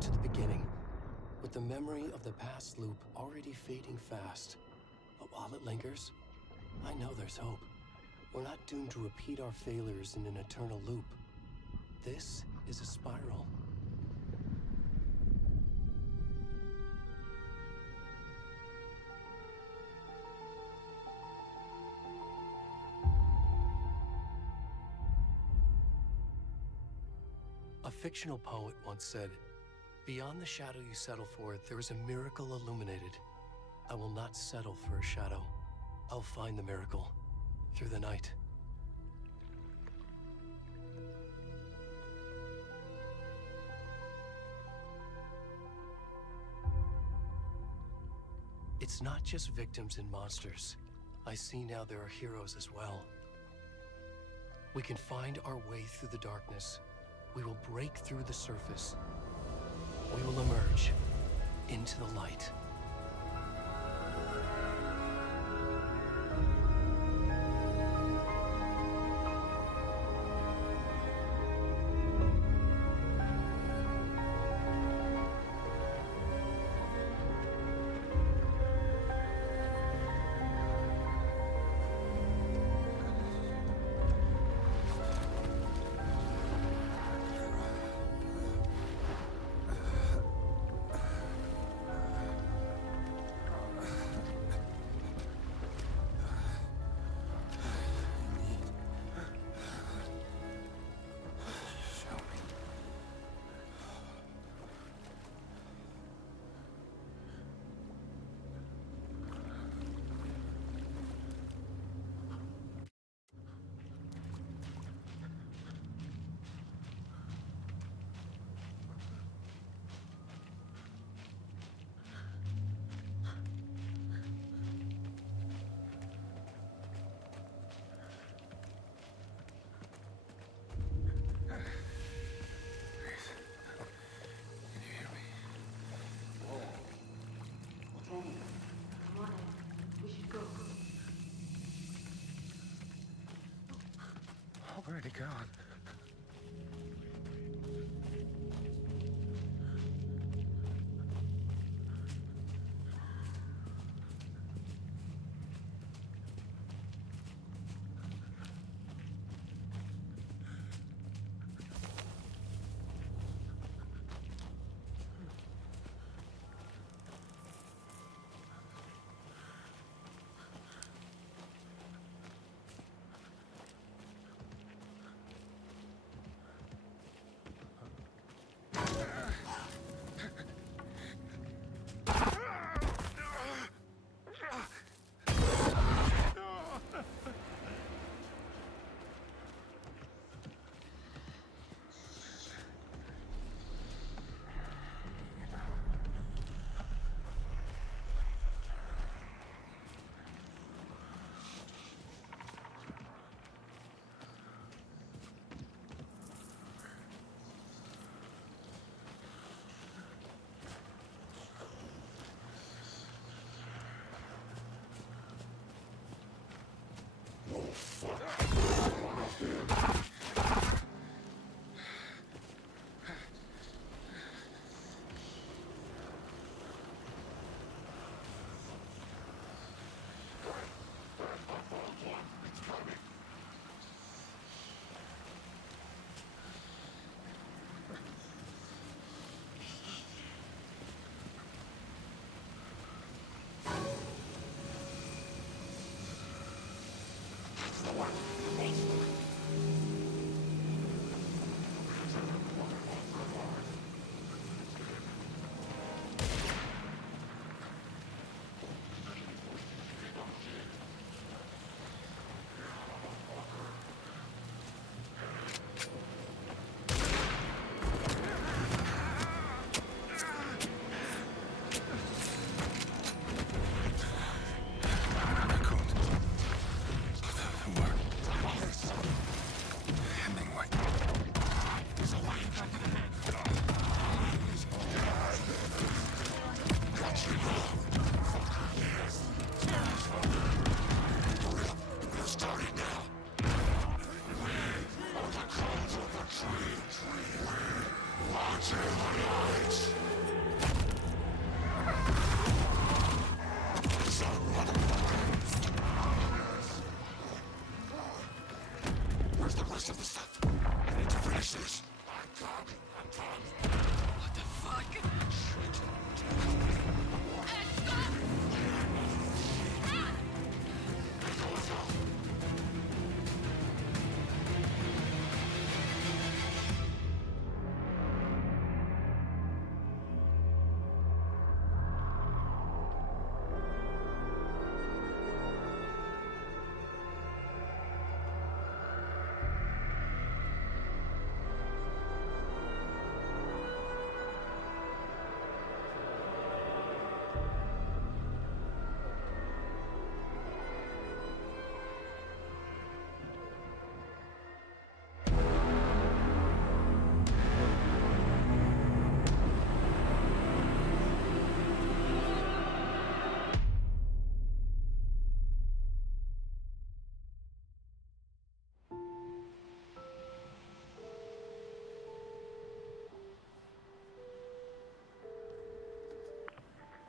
to the beginning, with the memory of the past loop already fading fast. But while it lingers, I know there's hope. We're not doomed to repeat our failures in an eternal loop. This is a spiral. A fictional poet once said, "Beyond the shadow you settle for, there is a miracle illuminated. I will not settle for a shadow. I'll find the miracle through the night." It's not just victims and monsters. I see now there are heroes as well. We can find our way through the darkness. We will break through the surface. We will emerge into the light. Where's the rest of the stuff? I need to finish this. I'm done. What the fuck? Shit. Stop! Ah!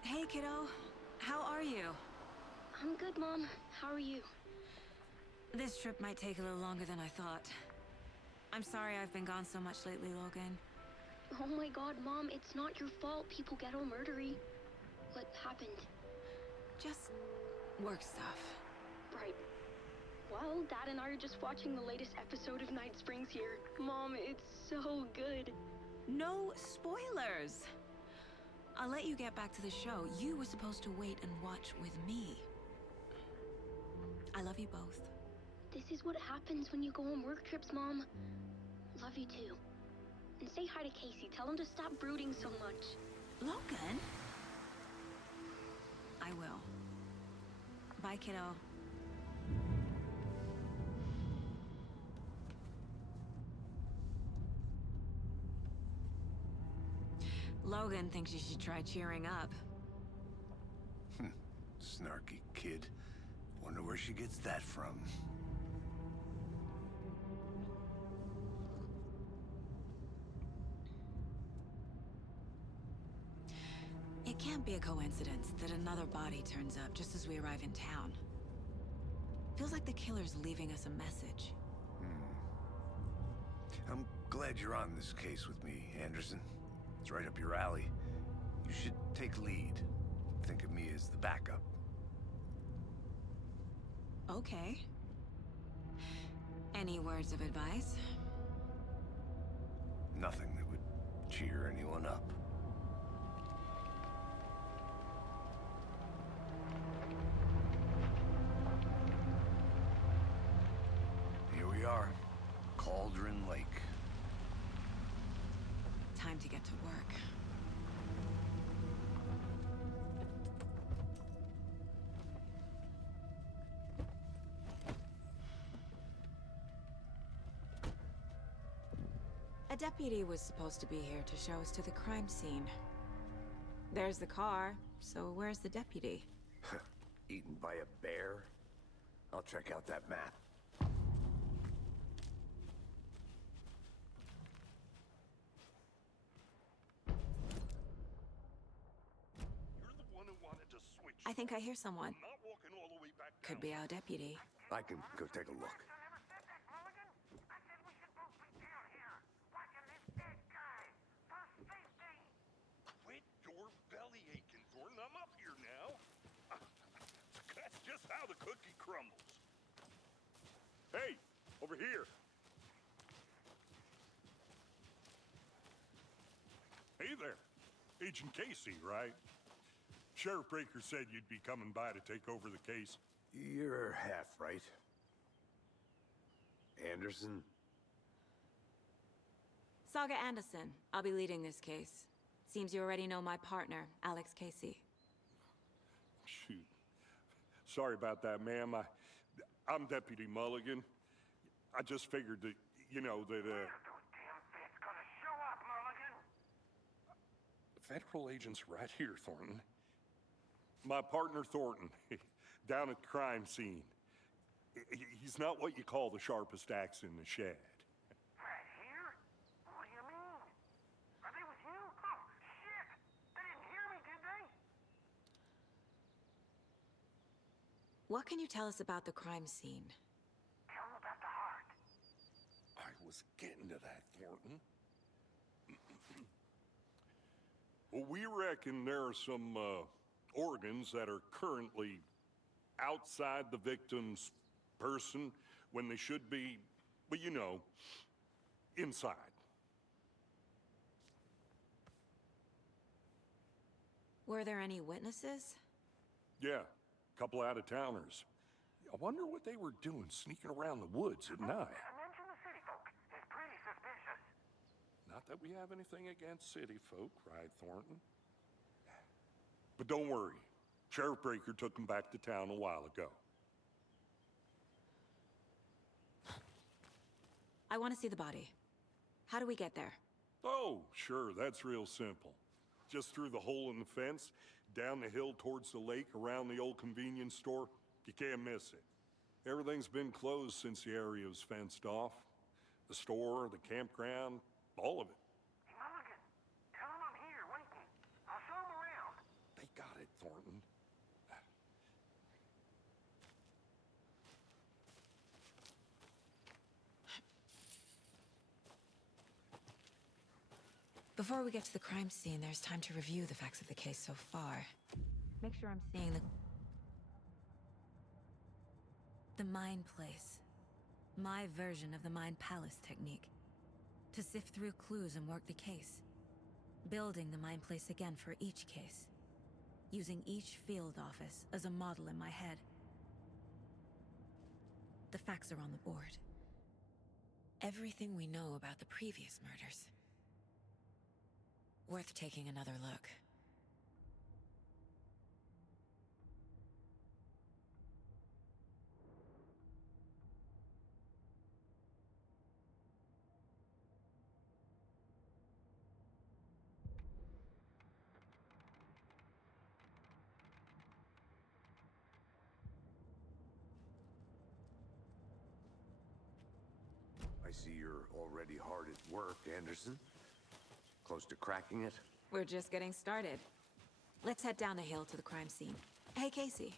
Hey, kiddo. How are you? I'm good, Mom. How are you? This trip might take a little longer than I thought. I'm sorry I've been gone so much lately, Logan. Oh my god, Mom, it's not your fault people get all murdery. What happened? Just work stuff. Right. Well, Dad and I are just watching the latest episode of Night Springs here. Mom, it's so good. No spoilers! I'll let you get back to the show. You were supposed to wait and watch with me. I love you both. This is what happens when you go on work trips, Mom. Love you too. And say hi to Casey. Tell him to stop brooding so much. Logan? I will. Bye, kiddo. Logan thinks you should try cheering up. Snarky kid. Wonder where she gets that from. It can't be a coincidence that another body turns up just as we arrive in town. Feels like the killer's leaving us a message. I'm glad you're on this case with me, Anderson. It's right up your alley. You should take lead. Think of me as the backup. Okay. Any words of advice? Nothing that would cheer anyone up. Here we are. Cauldron Lake. Time to get to work. A deputy was supposed to be here to show us to the crime scene. There's the car, so where's the deputy? Eaten by a bear? I'll check out that map. You're the one who wanted to switch. I think I hear someone. I'm not walking all the way back down. Could be our deputy. I can go take a look. Quit your belly aching, Thornton. I'm up here now. That's just how the cookie crumbles. Hey, over here. Hey there. Agent Casey, right? Sheriff Breaker said you'd be coming by to take over the case. You're half right. Anderson? Saga Anderson. I'll be leading this case. Seems you already know my partner, Alex Casey. Shoot. Sorry about that, ma'am. I'm Deputy Mulligan. I just figured that, you know, that, Federal agents right here, Thornton. My partner, Thornton, down at the crime scene. He's not what you call the sharpest axe in the shed. Right here? What do you mean? Are they with What can you tell us about the crime scene? Tell them about the heart. I was getting to that, Thornton. Well, we reckon there are some organs that are currently outside the victim's person when they should be, well, you know, inside. Were there any witnesses? Yeah, a couple out-of-towners. I wonder what they were doing sneaking around the woods at night. Mention the city folk. It's pretty suspicious. Not that we have anything against city folk, right, Thornton? But don't worry. Sheriff Breaker took them back to town a while ago. I want to see the body. How do we get there? Oh, sure, that's real simple. Just through the hole in the fence, down the hill towards the lake, around the old convenience store. You can't miss it. Everything's been closed since the area was fenced off. The store, the campground, all of it. Mulligan, tell them I'm here waiting. I'll show them around. They got it, Thornton. Before we get to the crime scene, there's time to review the facts of the case so far. Make sure I'm seeing the mind place. My version of the mind palace technique. To sift through clues and work the case. Building the mind place again for each case. Using each field office as a model in my head. The facts are on the board. Everything we know about the previous murders. Worth taking another look. I see you're already hard at work, Anderson. Close to cracking it? We're just getting started. Let's head down the hill to the crime scene. Hey, Casey.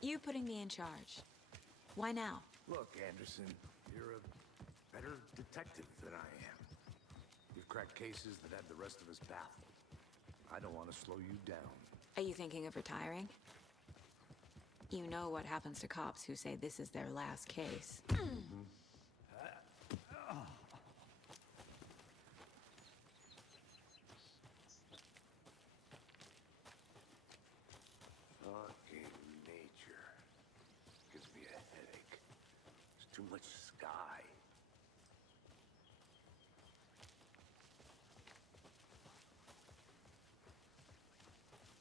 You putting me in charge. Why now? Look, Anderson, you're a better detective than I am. You've cracked cases that had the rest of us baffled. I don't want to slow you down. Are you thinking of retiring? You know what happens to cops who say this is their last case. Fucking nature. Gives me a headache. There's too much sky.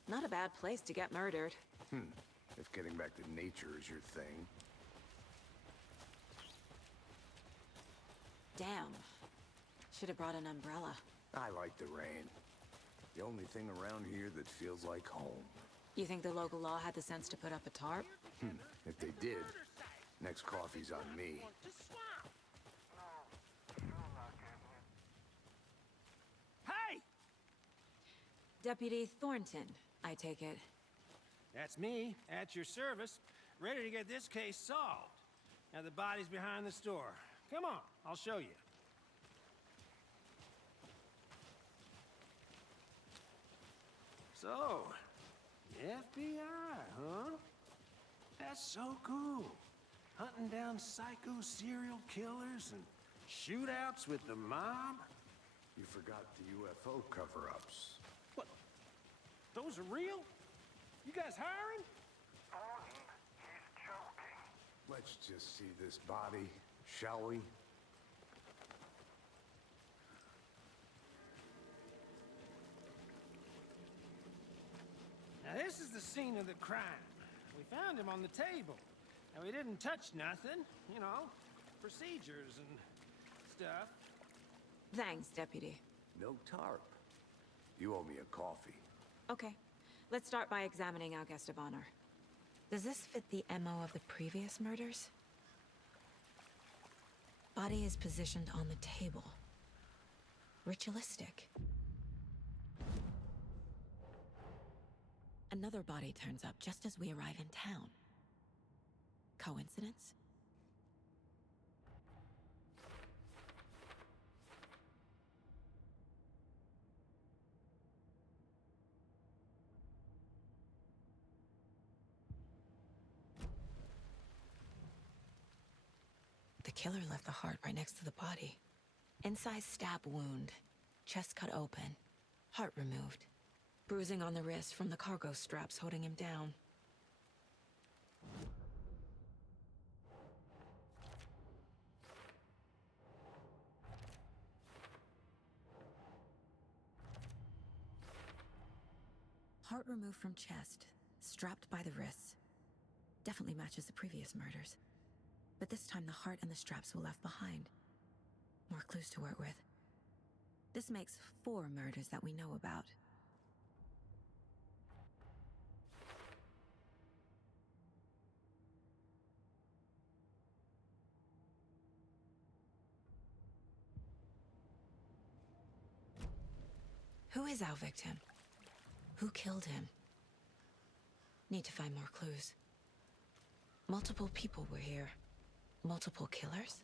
Not a bad place to get murdered. If getting back to nature is your thing. Damn. Should have brought an umbrella. I like the rain. The only thing around here that feels like home. You think the local law had the sense to put up a tarp? If they did, next coffee's on me. Hey! Deputy Thornton, I take it. That's me, at your service, ready to get this case solved. Now the body's behind the store. Come on, I'll show you. So, the FBI, huh? That's so cool. Hunting down psycho serial killers and shootouts with the mob. You forgot the UFO cover-ups. What? Those are real? You guys hiring? He's joking. Let's just see this body, shall we? Now this is the scene of the crime. We found him on the table. Now we didn't touch nothing, you know, procedures and stuff. Thanks, Deputy. No tarp. You owe me a coffee. Okay. Let's start by examining our guest of honor. Does this fit the MO of the previous murders? Body is positioned on the table. Ritualistic. Another body turns up just as we arrive in town. Coincidence? The killer left the heart right next to the body. Incised stab wound, chest cut open, heart removed. Bruising on the wrist from the cargo straps holding him down. Heart removed from chest, strapped by the wrists. Definitely matches the previous murders. But this time the heart and the straps were left behind. More clues to work with. This makes 4 murders that we know about. Who is our victim? Who killed him? Need to find more clues. Multiple people were here. Multiple killers?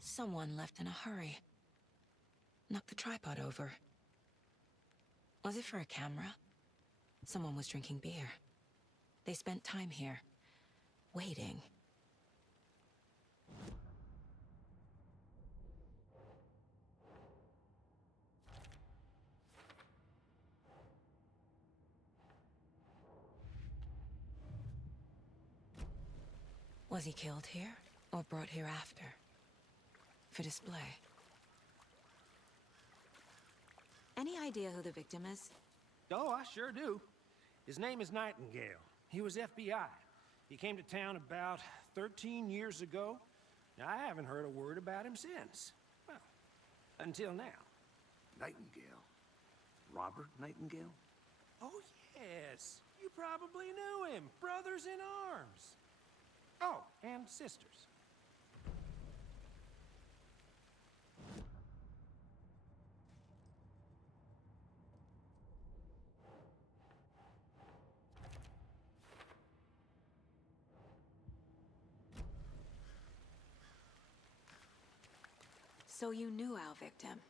Someone left in a hurry. Knocked the tripod over. Was it for a camera? Someone was drinking beer. They spent time here, waiting. Was he killed here, or brought here after? For display. Any idea who the victim is? Oh, I sure do. His name is Nightingale. He was FBI. He came to town about 13 years ago. Now, I haven't heard a word about him since. Well, until now. Nightingale? Robert Nightingale? Oh, yes. You probably knew him. Brothers in arms. Oh, and sisters. So you knew our victim?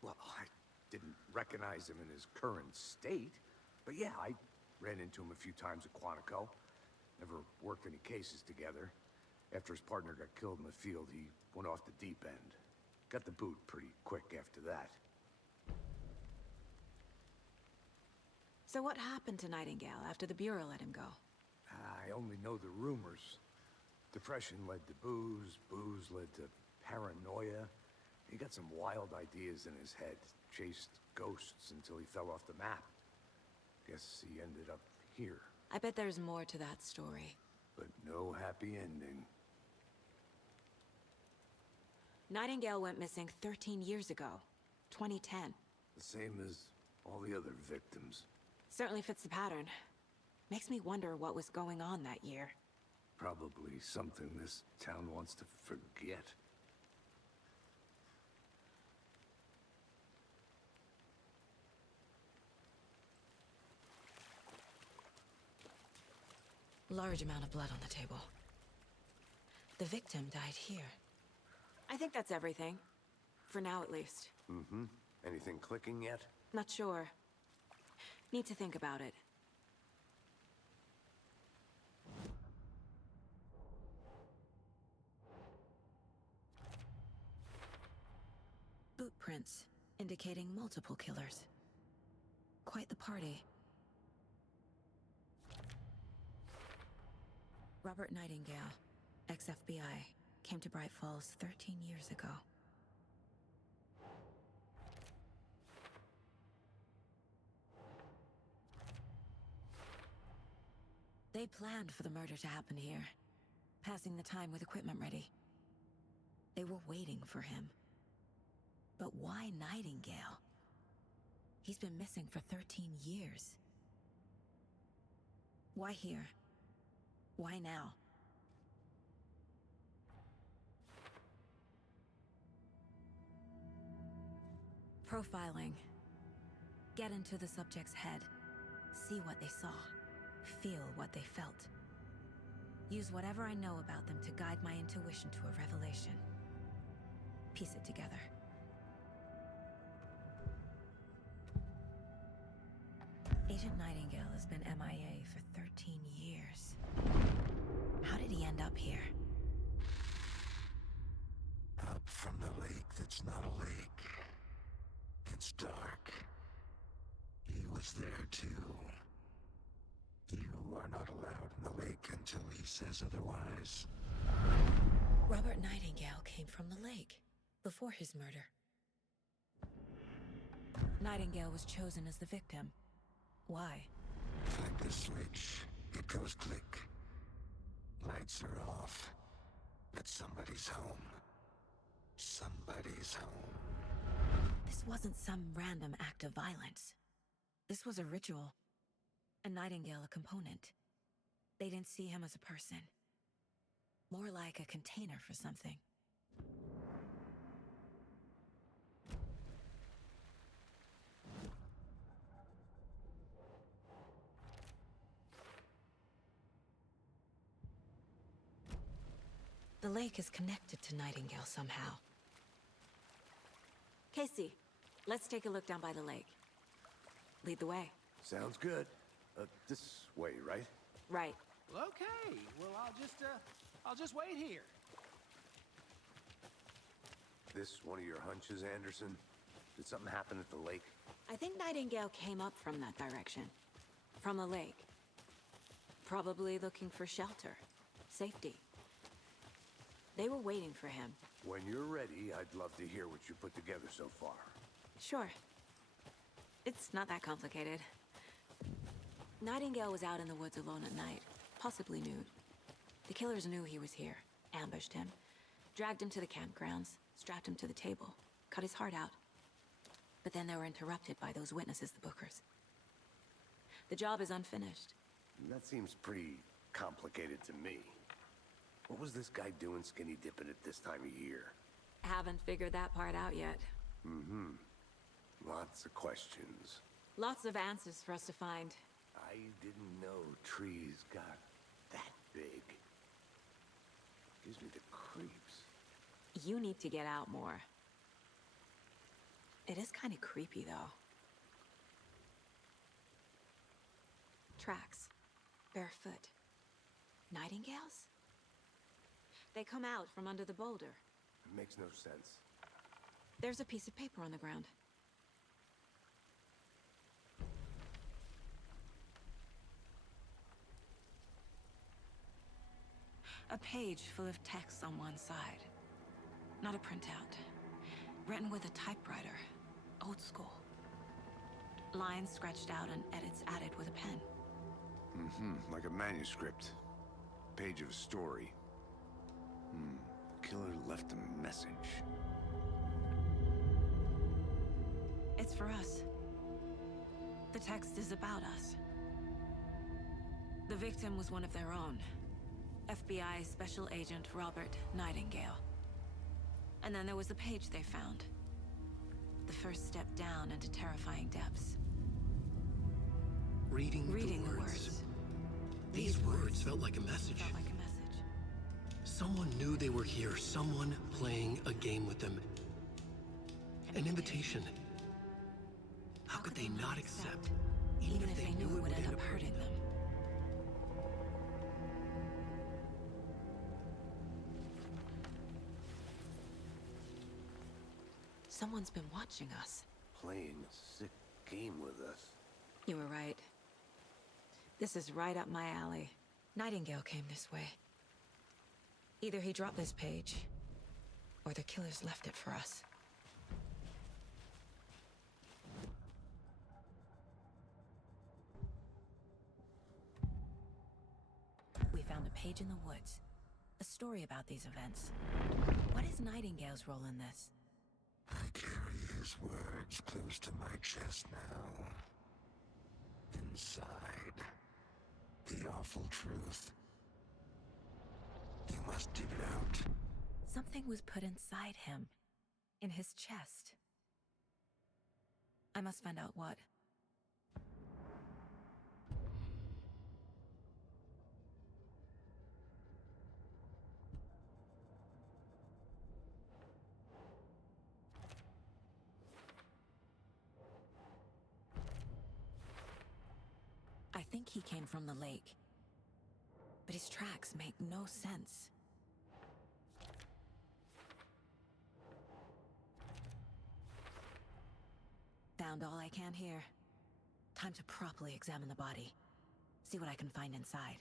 Well, I didn't recognize him in his current state. But yeah, I ran into him a few times at Quantico. Never worked any cases together. After his partner got killed in the field, he went off the deep end. Got the boot pretty quick after that. So what happened to Nightingale after the Bureau let him go? I only know the rumors. Depression led to booze, booze led to paranoia. He got some wild ideas in his head, chased ghosts until he fell off the map. Guess he ended up here. I bet there's more to that story. But no happy ending. Nightingale went missing 13 years ago, 2010. The same as all the other victims. Certainly fits the pattern. Makes me wonder what was going on that year. Probably something this town wants to forget. Large amount of blood on the table. The victim died here. I think that's everything. For now, at least. Mm-hmm. Anything clicking yet? Not sure. Need to think about it. Boot prints, indicating multiple killers. Quite the party. Robert Nightingale, ex-FBI, came to Bright Falls 13 years ago. They planned for the murder to happen here, passing the time with equipment ready. They were waiting for him. But why Nightingale? He's been missing for 13 years. Why here? Why now? Profiling. Get into the subject's head. See what they saw. Feel what they felt. Use whatever I know about them to guide my intuition to a revelation. Piece it together. Agent Nightingale has been MIA for 13 years. How did he end up here? Up from the lake that's not a lake. It's dark. He was there too. You are not allowed in the lake until he says otherwise. Robert Nightingale came from the lake before his murder. Nightingale was chosen as the victim. Why? Flick the switch. It goes click. Lights are off. But somebody's home. Somebody's home. This wasn't some random act of violence. This was a ritual. A Nightingale a component. They didn't see him as a person. More like a container for something. The lake is connected to Nightingale somehow. Casey, let's take a look down by the lake. Lead the way. Sounds good. This way, right? Right. Well, okay. Well, I'll just wait here. This one of your hunches, Anderson? Did something happen at the lake? I think Nightingale came up from that direction. From the lake. Probably looking for shelter. Safety. They were waiting for him. When you're ready, I'd love to hear what you put together so far. Sure. It's not that complicated. Nightingale was out in the woods alone at night, possibly nude. The killers knew he was here, ambushed him, dragged him to the campgrounds, strapped him to the table, cut his heart out. But then they were interrupted by those witnesses, the Bookers. The job is unfinished. That seems pretty complicated to me. What was this guy doing skinny dipping at this time of year? Haven't figured that part out yet. Mm-hmm. Lots of questions. Lots of answers for us to find. I didn't know trees got that big. Gives me the creeps. You need to get out more. It is kind of creepy, though. Tracks. Barefoot. Nightingales? They come out from under the boulder. It makes no sense. There's a piece of paper on the ground. A page full of text on one side. Not a printout. Written with a typewriter. Old school. Lines scratched out and edits added with a pen. Mm-hmm. Like a manuscript. Page of a story. Killer left a message. It's for us. The text is about us. The victim was one of their own. FBI Special Agent Robert Nightingale. And then there was the page they found. The first step down into terrifying depths. Reading the words. These words felt like a message. Felt like a message. Someone knew they were here, someone playing a game with them. An invitation. How could they not accept, even if they knew it would end up hurting them? Someone's been watching us. Playing a sick game with us. You were right. This is right up my alley. Nightingale came this way. Either he dropped this page, or the killers left it for us. We found a page in the woods. A story about these events. What is Nightingale's role in this? I carry his words close to my chest now. Inside, the awful truth. You must dig it out. Something was put inside him. In his chest. I must find out what. he came from the lake. But his tracks make no sense. Found all I can here. Time to properly examine the body. See what I can find inside.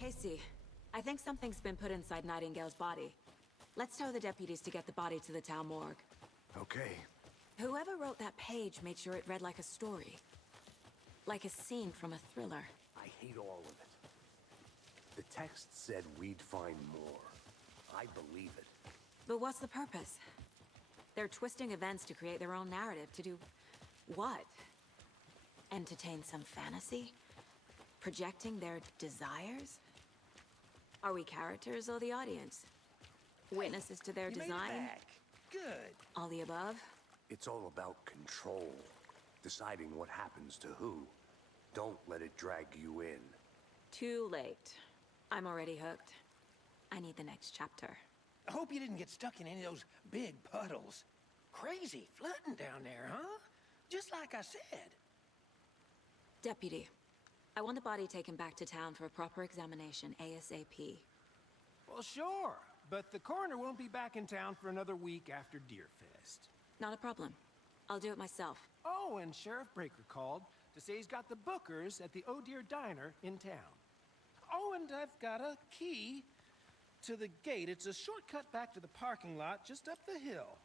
Casey, I think something's been put inside Nightingale's body. Let's tell the deputies to get the body to the town morgue. Okay. Whoever wrote that page made sure it read like a story. Like a scene from a thriller. I hate all of it. The text said we'd find more. I believe it. But what's the purpose? They're twisting events to create their own narrative. To do what? Entertain some fantasy? Projecting their desires? Are we characters or the audience? Witnesses to their You design? made it back. Good. All the above? It's all about control. Deciding what happens to who. Don't let it drag you in. Too late. I'm already hooked. I need the next chapter. I hope you didn't get stuck in any of those big puddles. Crazy flooding down there, huh? Just like I said. Deputy, I want the body taken back to town for a proper examination ASAP. Well, sure. But the coroner won't be back in town for another week after Deerfest. Not a problem. I'll do it myself. Oh, and Sheriff Breaker called to say he's got the bookers at the Oh Dear Diner in town. Oh, and I've got a key to the gate. It's a shortcut back to the parking lot just up the hill.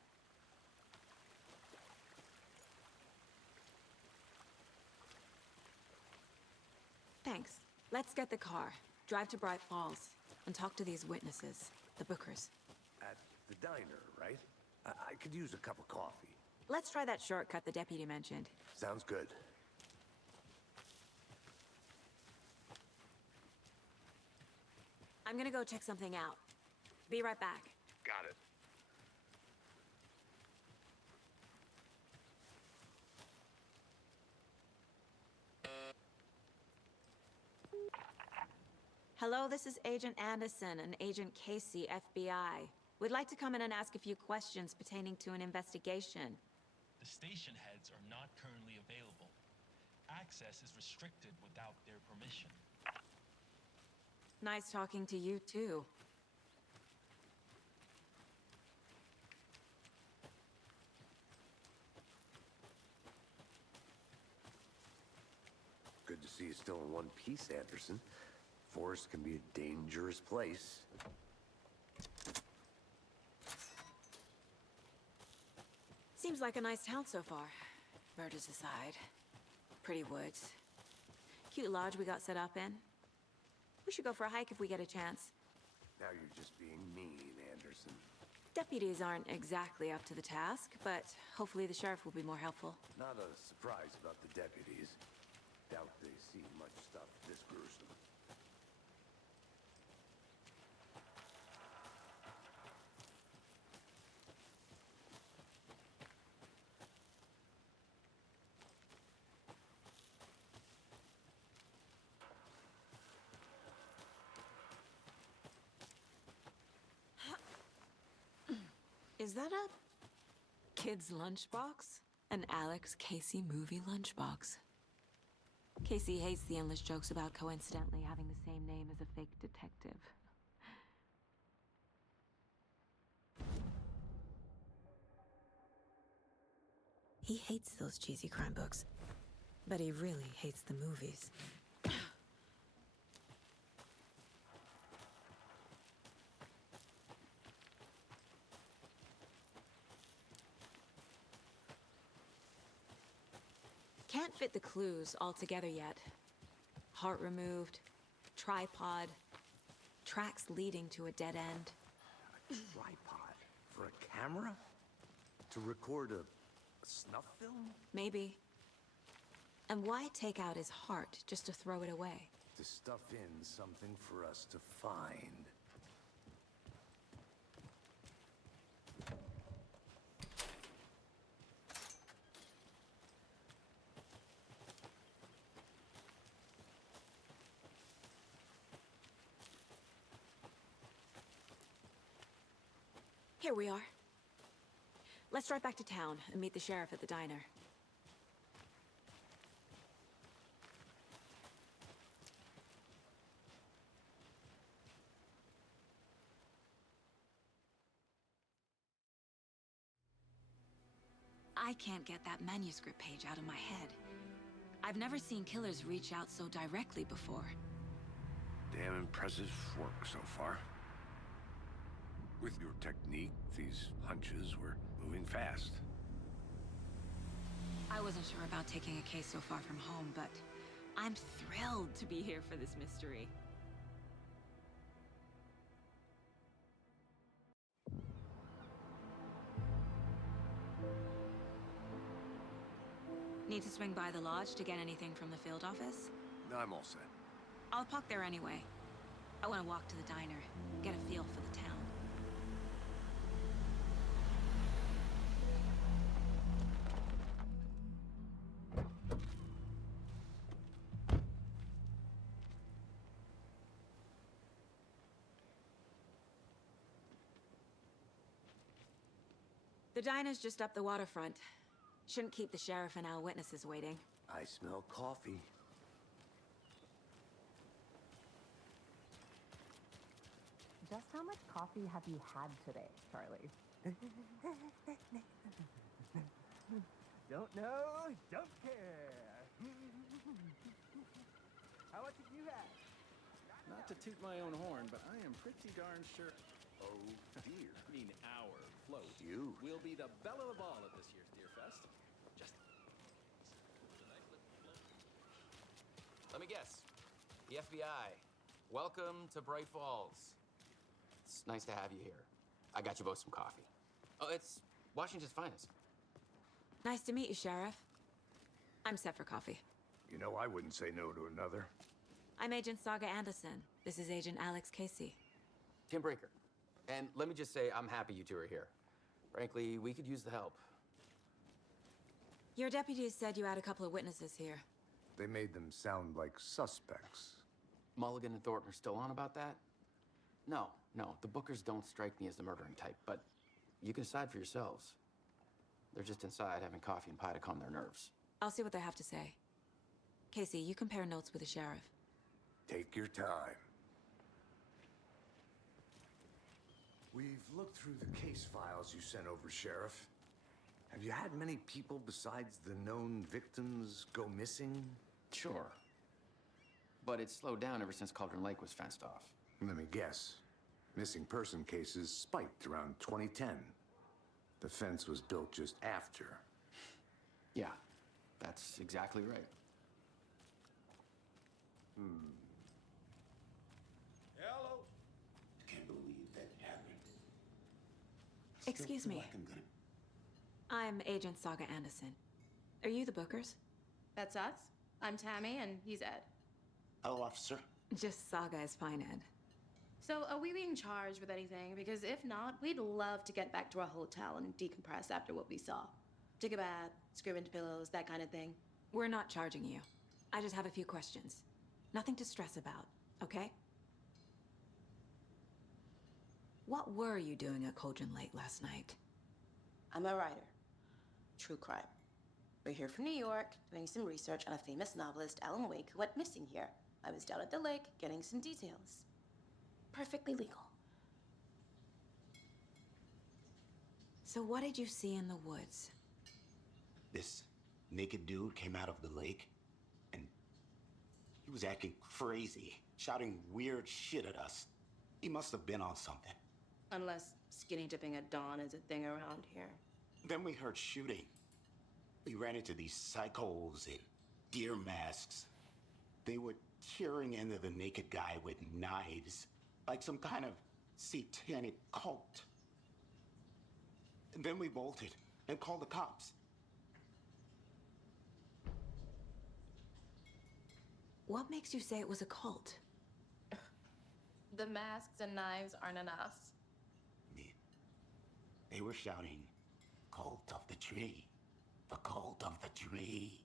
Thanks. Let's get the car, drive to Bright Falls, and talk to these witnesses, the bookers. At the diner, right? I could use a cup of coffee. Let's try that shortcut the deputy mentioned. Sounds good. I'm gonna go check something out. Be right back. Got it. Hello, this is Agent Anderson and Agent Casey, FBI. We'd like to come in and ask a few questions pertaining to an investigation. The station heads are not currently available. Access is restricted without their permission. Nice talking to you, too. Good to see you still in one piece, Anderson. Forest can be a dangerous place. Seems like a nice town so far. Murders aside. Pretty woods. Cute lodge we got set up in. We should go for a hike if we get a chance. Now you're just being mean, Anderson. Deputies aren't exactly up to the task, but hopefully the sheriff will be more helpful. Not a surprise about the deputies. Doubt they see much stuff this gruesome. Is that a kid's lunchbox? An Alex Casey movie lunchbox. Casey hates the endless jokes about coincidentally having the same name as a fake detective. He hates those cheesy crime books, but he really hates the movies. Can't fit the clues all together yet. Heart removed, tripod, tracks leading to a dead end. A tripod? For a camera? To record a snuff film? Maybe. And why take out his heart just to throw it away? To stuff in something for us to find. Here we are. Let's drive back to town and meet the sheriff at the diner. I can't get that manuscript page out of my head. I've never seen killers reach out so directly before. Damn impressive work so far. With your technique, these hunches were moving fast. I wasn't sure about taking a case so far from home, but I'm thrilled to be here for this mystery. Need to swing by the lodge to get anything from the field office? No, I'm all set. I'll park there anyway. I want to walk to the diner, get a feel for the town. The diner's just up the waterfront. Shouldn't keep the sheriff and our witnesses waiting. I smell coffee. Just how much coffee have you had today, Charlie? Don't know, don't care. How much have you had? Not to toot my own horn, but I am pretty darn sure. Oh dear. I mean, our float You. will be the belle of the ball at this year's Deer Fest. Just let me guess. The FBI. Welcome to Bright Falls. It's nice to have you here. I got you both some coffee. Oh, it's Washington's finest. Nice to meet you, Sheriff. I'm set for coffee. You know, I wouldn't say no to another. I'm Agent Saga Anderson. This is Agent Alex Casey. Tim Breaker. And let me just say, I'm happy you two are here. Frankly, we could use the help. Your deputies said you had a couple of witnesses here. They made them sound like suspects. Mulligan and Thornton are still on about that? No, the Bookers don't strike me as the murdering type, but you can decide for yourselves. They're just inside having coffee and pie to calm their nerves. I'll see what they have to say. Casey, you compare notes with the sheriff. Take your time. We've looked through the case files you sent over, Sheriff. Have you had many people besides the known victims go missing? Sure. But it's slowed down ever since Cauldron Lake was fenced off. Let me guess. Missing person cases spiked around 2010. The fence was built just after. Yeah, that's exactly right. hello. Can't believe that happened. Excuse me. I'm Agent Saga Anderson. Are you the Bookers? That's us. I'm Tammy, and he's Ed. Hello, officer. Just Saga is fine, Ed. So, are we being charged with anything? Because if not, we'd love to get back to our hotel and decompress after what we saw. Take a bath, scream into pillows, that kind of thing. We're not charging you. I just have a few questions. Nothing to stress about, okay? What were you doing at Cauldron Lake last night? I'm a writer. True crime. We're here from New York, doing some research on a famous novelist, Alan Wake, who went missing here. I was down at the lake, getting some details. Perfectly legal. So what did you see in the woods? This naked dude came out of the lake, and he was acting crazy, shouting weird shit at us. He must have been on something. Unless skinny dipping at dawn is a thing around here. Then we heard shooting. We ran into these psychos in deer masks. They were tearing into the naked guy with knives, like some kind of satanic cult. And then we bolted and called the cops. What makes you say it was a cult? The masks and knives aren't enough. They were shouting, "Cult of the tree, the cult of the tree,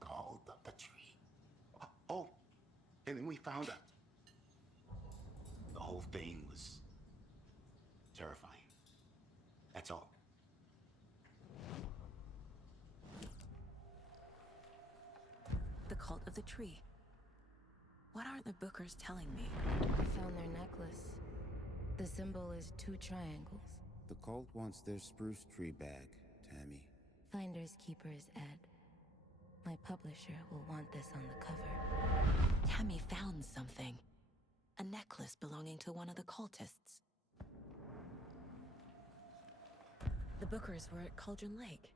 cult of the tree." Oh, and then we found out. The whole thing was terrifying. That's all. cult of the tree. What aren't the Bookers telling me? I found their necklace. The symbol is 2 triangles. The cult wants their spruce tree bag, Tammy. Finders keepers, Ed. My publisher will want this on the cover. Tammy found something. A necklace belonging to one of the cultists. The Bookers were at Cauldron Lake.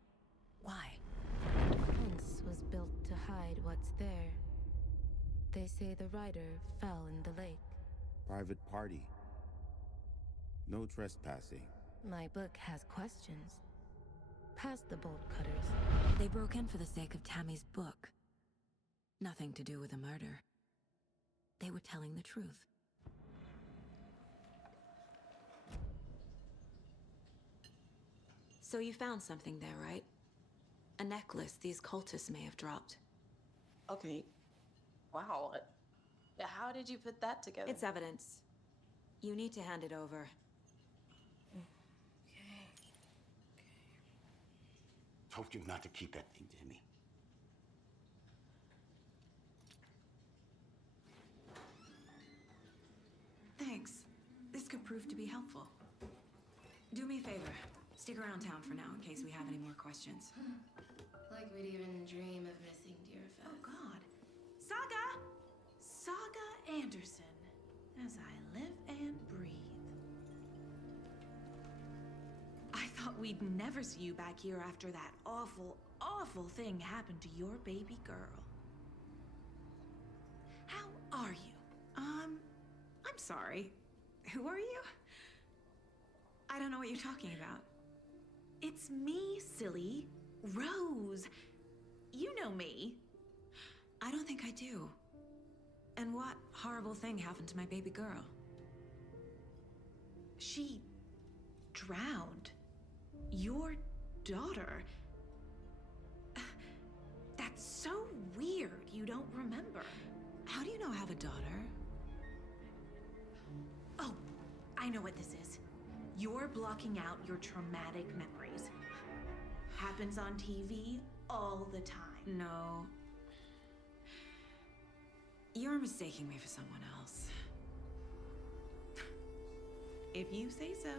Why? The fence was built to hide what's there. They say the rider fell in the lake. Private party. No trespassing. My book has questions. Past the bolt cutters. They broke in for the sake of Tammy's book. Nothing to do with a murder. They were telling the truth. So you found something there, right? A necklace these cultists may have dropped. Okay. Wow. How did you put that together? It's evidence. You need to hand it over. Told you not to keep that thing, Tammy. Thanks. This could prove to be helpful. Do me a favor. Stick around town for now in case we have any more questions. Like we'd even dream of missing dear Fez. Oh, God. Saga! Saga Anderson. As I live and breathe. I thought we'd never see you back here after that awful, awful thing happened to your baby girl. How are you? I'm sorry. Who are you? I don't know what you're talking about. It's me, silly. Rose. You know me. I don't think I do. And what horrible thing happened to my baby girl? She drowned. Your daughter. That's so weird you don't remember. How do you know I have a daughter? Oh, I know what this is. You're blocking out your traumatic memories. Happens on TV all the time. No. You're mistaking me for someone else. If you say so.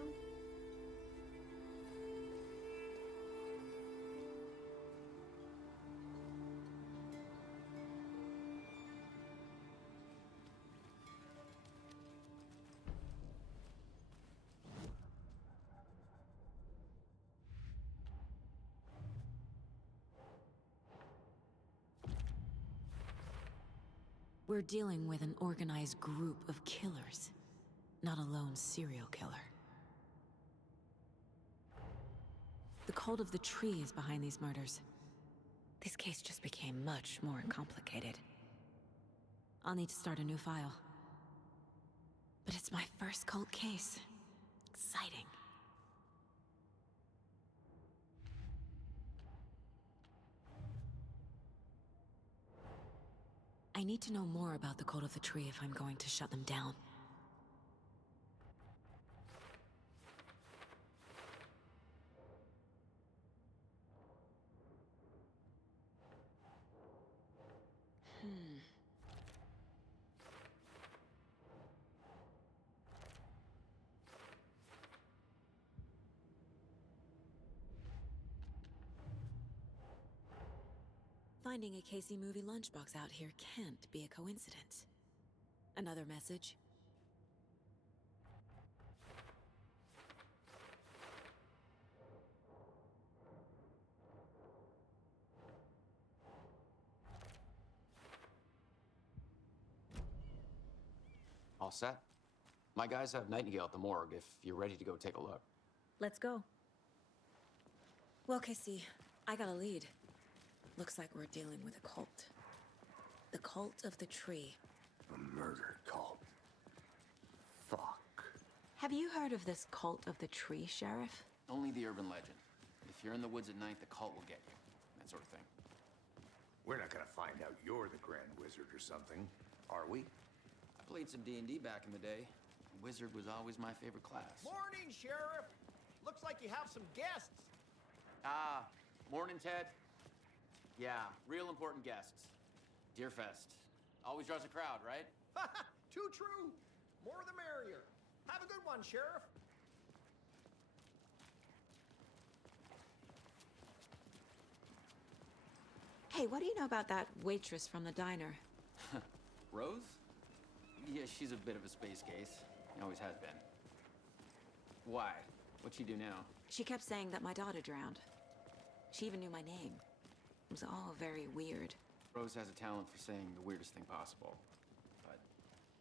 We're dealing with an organized group of killers, not a lone serial killer. The cult of the tree is behind these murders. This case just became much more complicated. I'll need to start a new file. But it's my first cult case. Exciting. I need to know more about the cult of the tree if I'm going to shut them down. Finding a Casey movie lunchbox out here can't be a coincidence. Another message? All set? My guys have Nightingale at the morgue if you're ready to go take a look. Let's go. Well, Casey, I got a lead. Looks like we're dealing with a cult. The cult of the tree. A murder cult. Fuck. Have you heard of this cult of the tree, Sheriff? Only the urban legend. If you're in the woods at night, the cult will get you. That sort of thing. We're not gonna find out you're the Grand Wizard or something, are we? I played some D&D back in the day. Wizard was always my favorite class. Morning, Sheriff! Looks like you have some guests. Ah, morning, Ted. Yeah, real important guests. Deerfest. Always draws a crowd, right? Too true. More the merrier. Have a good one, Sheriff. Hey, what do you know about that waitress from the diner? Rose? Yeah, she's a bit of a space case. Always has been. Why? What'd she do now? She kept saying that my daughter drowned. She even knew my name. It was all very weird. Rose has a talent for saying the weirdest thing possible. But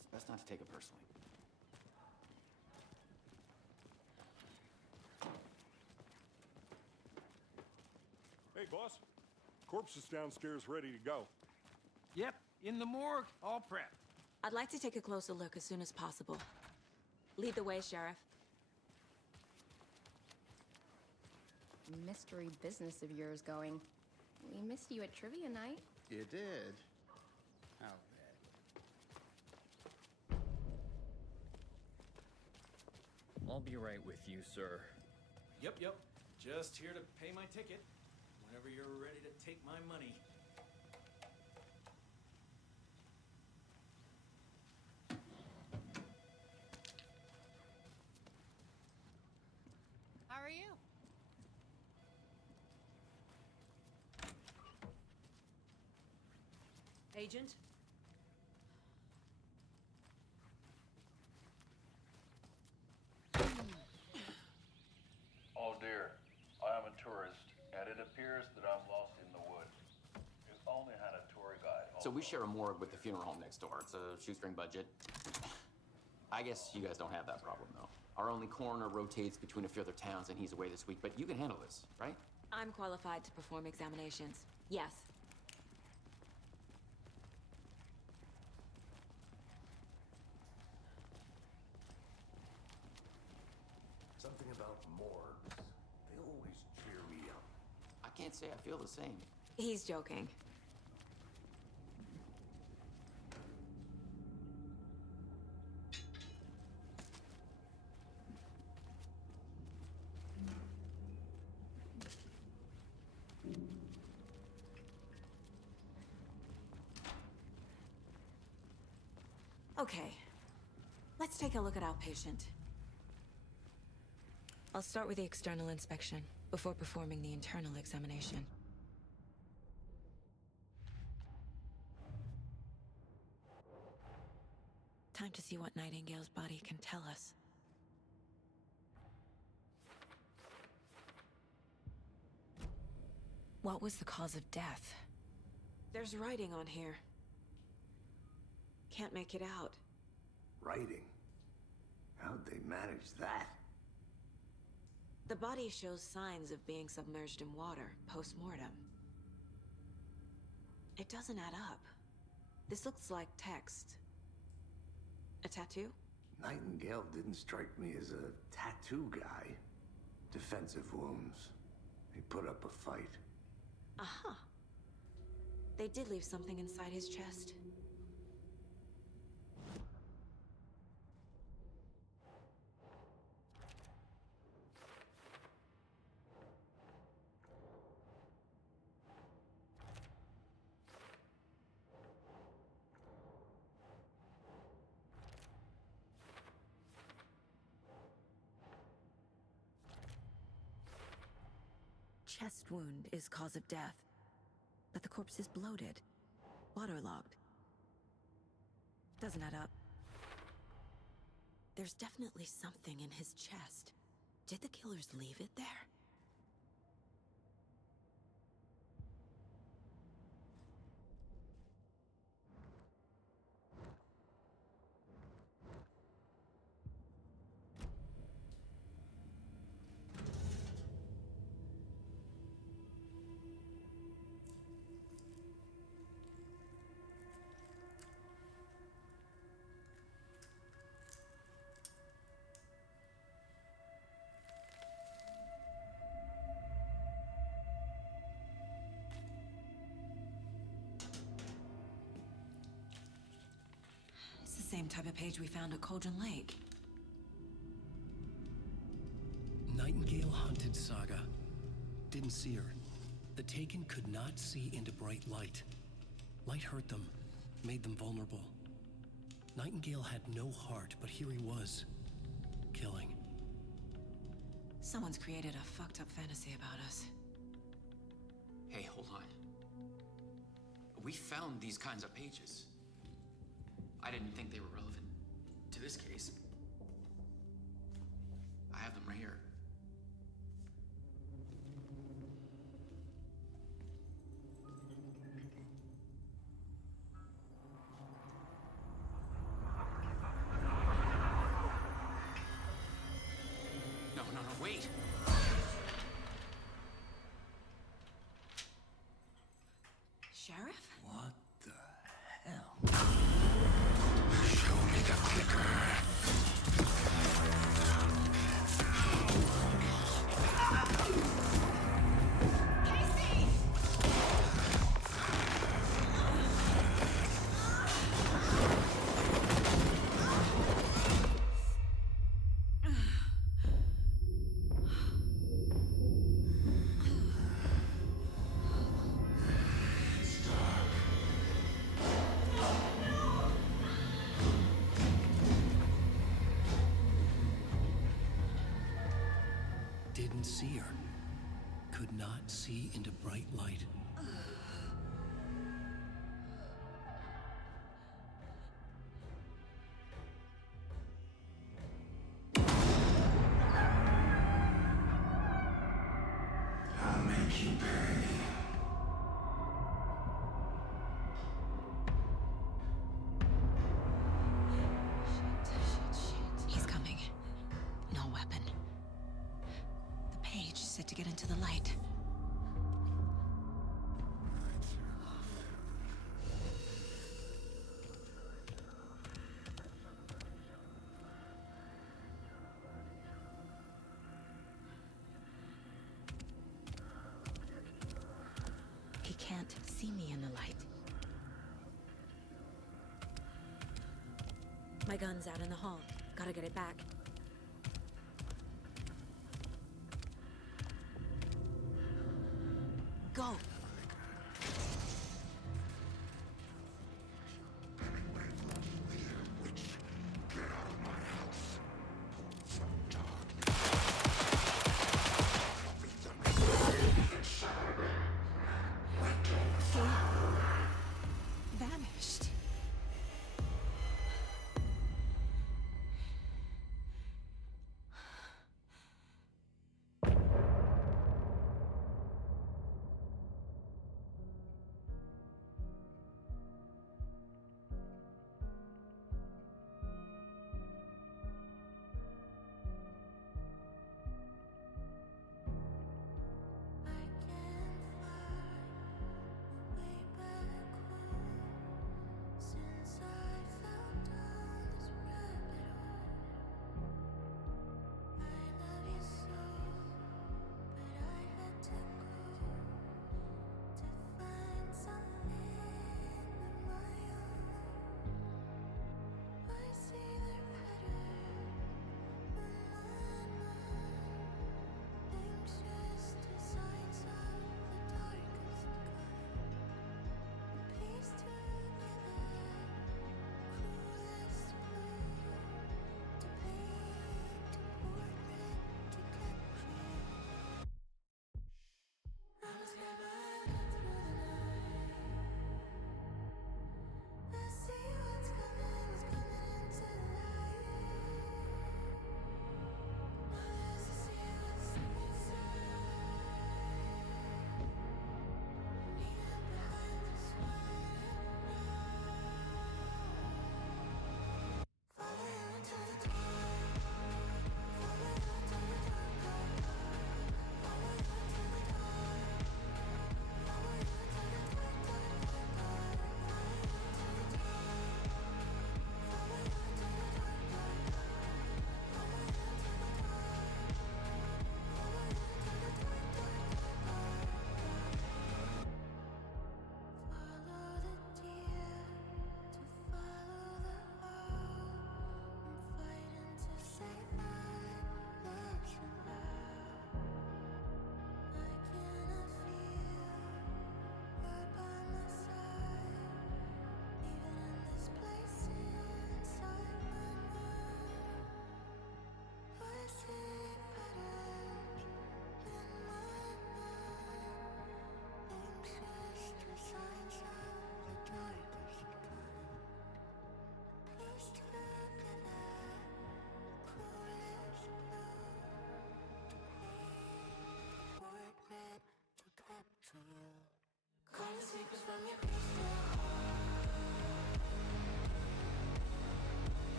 it's best not to take it personally. Hey, boss. Corpse is downstairs ready to go. Yep, in the morgue, all prepped. I'd like to take a closer look as soon as possible. Lead the way, Sheriff. Mystery business of yours going. We missed you at trivia night. You did? How bad? I'll be right with you, sir. Yep. Just here to pay my ticket. Whenever you're ready to take my money. How are you? Agent? Oh dear, I am a tourist, and it appears that I'm lost in the woods. If only had a tour guide. So we share a morgue with the funeral home next door. It's a shoestring budget. I guess you guys don't have that problem, though. Our only coroner rotates between a few other towns, and he's away this week, but you can handle this, right? I'm qualified to perform examinations. Yes. Something about morgues. They always cheer me up. I can't say I feel the same. He's joking. Okay, let's take a look at our patient. I'll start with the external inspection before performing the internal examination. Time to see what Nightingale's body can tell us. What was the cause of death? There's writing on here. Can't make it out. Writing? How'd they manage that? The body shows signs of being submerged in water post-mortem. It doesn't add up. This looks like text. A tattoo? Nightingale didn't strike me as a tattoo guy. Defensive wounds. He put up a fight. Aha. They did leave something inside his chest. Chest wound is cause of death, but the corpse is bloated, waterlogged. Doesn't add up. There's definitely something in his chest. Did the killers leave it there? Same type of page we found at Cauldron Lake. Nightingale hunted Saga. Didn't see her. The Taken could not see into bright light. Light hurt them, made them vulnerable. Nightingale had no heart, but here he was, killing. Someone's created a fucked up fantasy about us. Hey, hold on. We found these kinds of pages. I didn't think they were relevant to this case. I have them right here. No, wait. Sheriff? What the hell? Show me the clicker. Casey! Didn't see her. Could not see into bright light. I'll make you pay. He's coming. No weapon. The page said to get into the light. He can't see me in the light. My gun's out in the hall. Gotta get it back. Go!